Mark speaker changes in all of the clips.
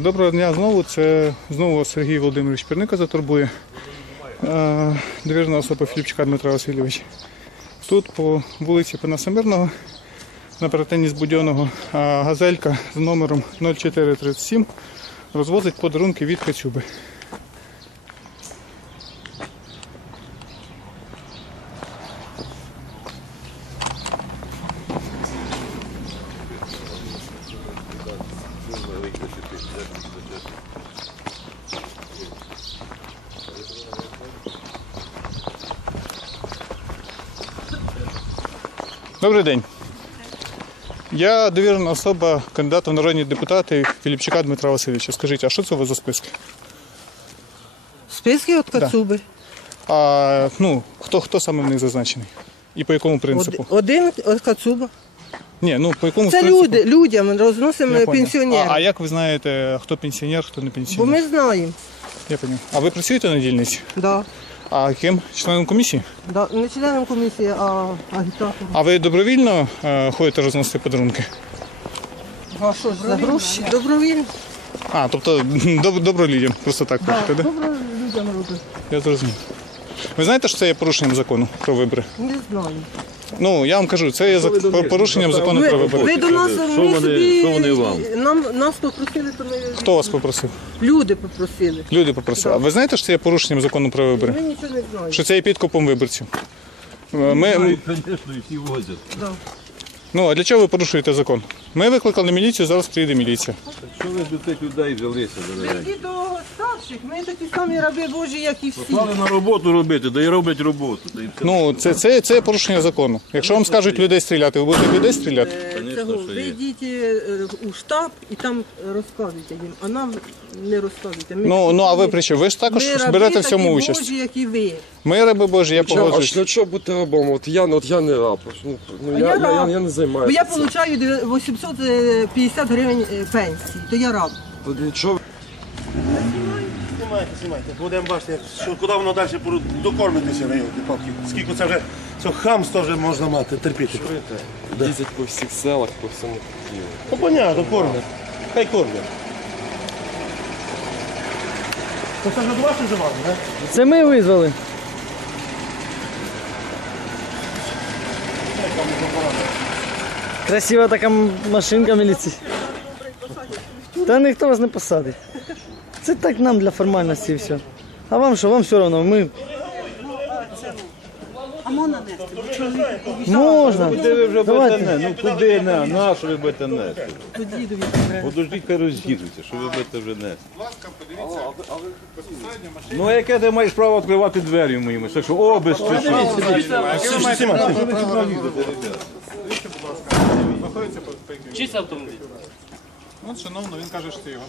Speaker 1: Доброго дня знову. Це знову Сергій Володимирович Перника затурбує. Довірна особа Філіпчика Дмитра Васильович. Тут по вулиці Панаса Мирного на перетині з Будьоного газелька з номером 0437 розвозить подарунки від Кацюби. Добрий день. Я довірена особа кандидата в народні депутати Філіпчика Дмитра Васильовича. Скажіть, а що це у вас за списки?
Speaker 2: Списки від Кацуби.
Speaker 1: А ну, хто, хто саме в них зазначений? І по якому принципу?
Speaker 2: Один від Кацуба.
Speaker 1: Ні, ну по якому
Speaker 2: Це
Speaker 1: принципу?
Speaker 2: люди, людям розносимо пенсіонерам.
Speaker 1: А, а як ви знаєте, хто пенсіонер, хто не пенсіонер?
Speaker 2: Бо ми знаємо.
Speaker 1: Я поняв. А ви працюєте на дільниці?
Speaker 2: Да.
Speaker 1: А ким? Членом комісії?
Speaker 2: Да. Не членом комісії, а агітатором.
Speaker 1: А ви добровільно е, ходите розносити подарунки?
Speaker 2: А що ж за гроші? Добровільно.
Speaker 1: А, тобто доб- добро людям, просто так
Speaker 2: Да.
Speaker 1: ходите, да?
Speaker 2: Добро людям робить.
Speaker 1: Я зрозумів. Ви знаєте, що це є порушенням закону про вибори?
Speaker 2: Не знаю.
Speaker 1: Ну, я вам кажу, це є зак- порушенням закону про вибори.
Speaker 2: ви до нас
Speaker 3: Що
Speaker 2: ми
Speaker 3: вони-
Speaker 2: собі,
Speaker 3: що вони вам?
Speaker 2: Нам, нас попросили, то ми
Speaker 1: Хто вас попросив?
Speaker 2: люди попросили.
Speaker 1: Люди попросили. А ви знаєте, що це є порушенням закону про вибори?
Speaker 2: Ми нічого не знаємо.
Speaker 1: Що це є підкупом виборців? Е, Ми,
Speaker 3: Звісно, і всі возять.
Speaker 1: Ну, а для чого ви порушуєте закон? Ми викликали міліцію, зараз приїде міліція.
Speaker 3: Що ви до цих людей взялися?
Speaker 2: Ми до старших, ми такі самі раби Божі, як і всі.
Speaker 3: Мали на роботу робити, да й роблять роботу. Й все.
Speaker 1: Ну, це, це, це порушення закону. Якщо вам скажуть людей стріляти, ви будете людей стріляти?
Speaker 3: Конечно,
Speaker 2: Цього,
Speaker 3: що
Speaker 2: ви
Speaker 3: є.
Speaker 2: йдіть е, у штаб і там розказуйте їм, а нам не розказуйте. Ми
Speaker 1: Ну, ну а ви при чому? Ви ж також
Speaker 2: ми раби
Speaker 1: берете в цьому
Speaker 2: такі
Speaker 1: участь.
Speaker 2: Божі, як і ви.
Speaker 1: Ми раби Божі, я
Speaker 4: Чого, а
Speaker 1: погоджуюсь.
Speaker 4: для чого бути рабом? От я, от я не раб. Ну, ну,
Speaker 2: А
Speaker 4: я,
Speaker 2: я
Speaker 4: я, я,
Speaker 2: раб.
Speaker 4: я не
Speaker 2: Бо
Speaker 4: займаюся.
Speaker 2: я
Speaker 4: цим.
Speaker 2: отримую 850 гривень е, пенсії, то я раб.
Speaker 4: То чого?
Speaker 5: Знімайте, знімайте. Будемо бачити, як- що, куди воно далі докормитися на його палки. Скільки це вже цього хамства вже можна мати, терпіти.
Speaker 4: Їздять по всіх селах, по всьому Києву.
Speaker 5: Ну, понятно, кормять. Хай кормять. То це вже до вас вживали, так?
Speaker 6: Це ми визвали. Красива така машинка міліції. Та ніхто вас не посадить. Це так нам для формальності і все. А вам що, вам все одно, ми. Можна.
Speaker 3: Куди ви вже
Speaker 6: Давайте.
Speaker 3: будете нести? Ну куди не? На що ви будете нести? Подождіть, хай роз'їдуться, що ви будете вже нести. Ну а яке ти маєш право відкривати двері моїми? Це що, о, без часу.
Speaker 7: Чийся автомобіль?
Speaker 1: От, шановно, він каже, що це його.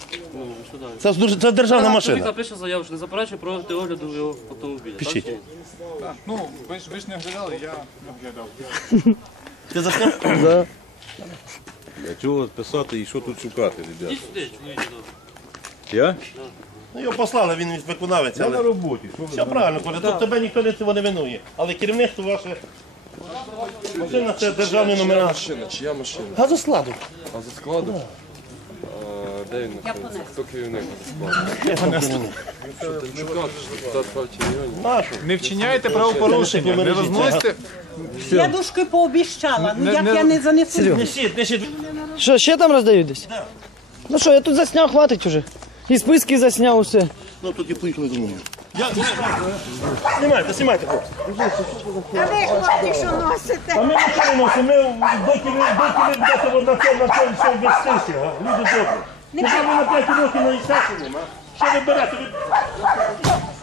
Speaker 5: Це, дуже- це державна
Speaker 7: Чоловік
Speaker 5: машина.
Speaker 7: напише заяву, що не заперечує проти огляду його автомобіля.
Speaker 5: Пишіть.
Speaker 7: Так, чи ні?
Speaker 1: Ну, ви ж, ви ж не оглядали, я оглядав.
Speaker 5: Ти засняв?
Speaker 6: Да.
Speaker 3: Для чого писати і що тут шукати, ребята?
Speaker 7: Ідіть сюди, чоловіче.
Speaker 3: Я?
Speaker 5: Ну, його послали, він виконавець,
Speaker 3: Я на
Speaker 5: але
Speaker 3: роботі. Що ви
Speaker 5: все правильно, Коля, тут тебе ніхто не цього не винує. Але керівництво ваше. Машина це державний номера.
Speaker 4: Машина, чия машина?
Speaker 5: Газоскладу.
Speaker 4: А за складу? А, де він знаходиться? Хто керівник? Що, Демчука, партії районів?
Speaker 1: Не вчиняйте правопорушення, не розносите.
Speaker 8: Я душки пообіщала, ну як я не занесу.
Speaker 5: Несіть, несіть.
Speaker 6: Що, ще там роздають десь? Ну що, я тут засняв, хватить уже. І списки засняв усе.
Speaker 5: Ну тут і поїхали до мене. Знімайте, знімайте, хлопці.
Speaker 8: Та ви хлопці, що носите?
Speaker 5: А ми нічого не носимо, ми доки ви, ви будете от на цьому, на цьому все вестися, а? люди добрі. Ну, ви на 5 років на Ісасі нема. Що ви берете?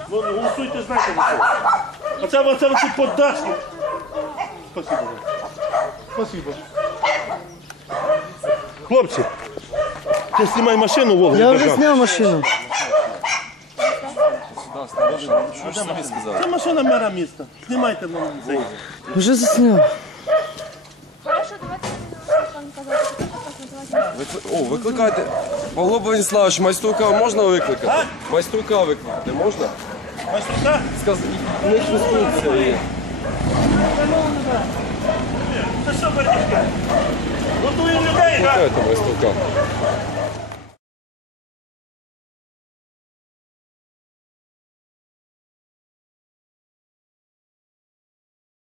Speaker 5: Ви... Ви голосуйте, знаєте на що. А це, оце оці подачки. Спасибо. вам. Спасибо. Хлопці, ти знімай машину, Вовк.
Speaker 6: Я вже зняв машину.
Speaker 5: Це машина мера міста. Знімайте нам цей.
Speaker 6: Вже засняв.
Speaker 4: Викли- О, викликайте. Павло Владиславович, майструка можна викликати? Майструка викликати можна?
Speaker 5: Туди.
Speaker 4: Сказ... У них інструкція є.
Speaker 5: Це що батюшка? Готує людей, так?
Speaker 4: Там СТК?